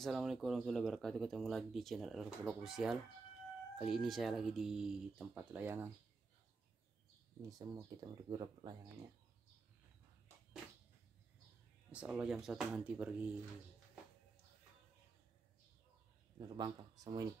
Assalamualaikum warahmatullahi wabarakatuh. Ketemu lagi di channel Vlog Official. Kali ini saya lagi di tempat layangan. Ini semua kita bergerak layangannya. Insya Allah jam 1 nanti pergi nerbangkan semua ini.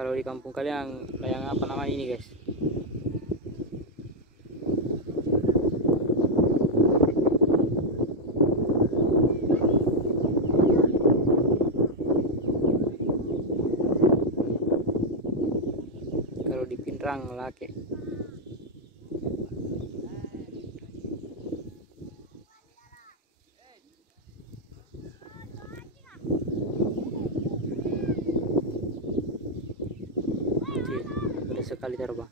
Kalau di kampung kalian layang apa namanya ini, guys? Kalau di Pinrang lake. Mudah sekali terbang.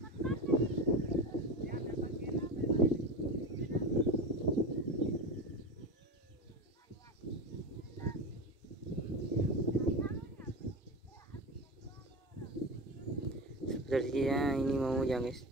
Sepertinya ini mau hujan, guys.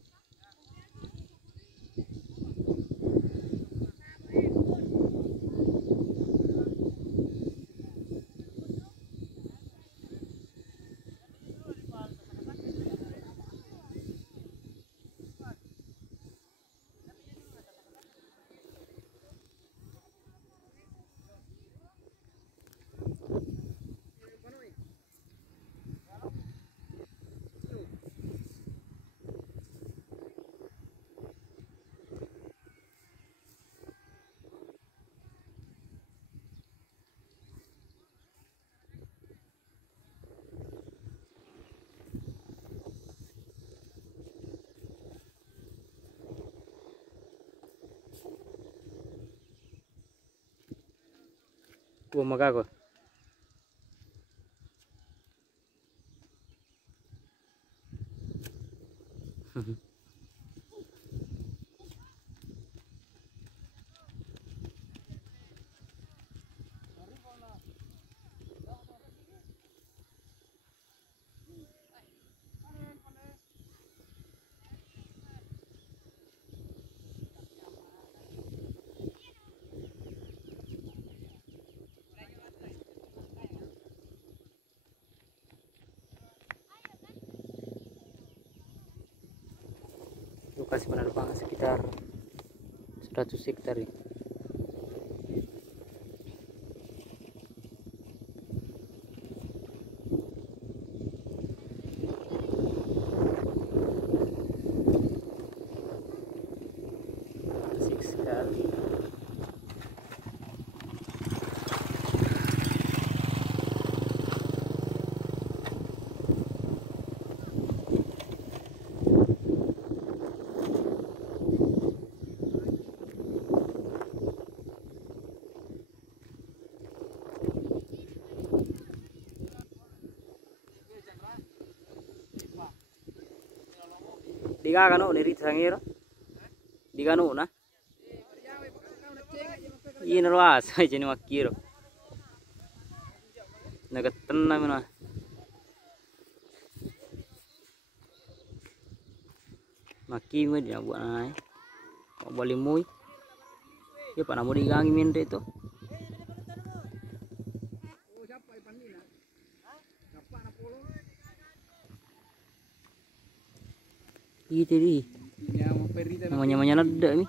Magago. Lokasi penerbangan sekitar 100 hektar ya. Asik sekali. Di kano dari sangiro di kano na ini luas aja nih makiro nagatan namin na makimo dia buat ay balik muy ya pana mo digangi mente itu itu di namanya nada nih.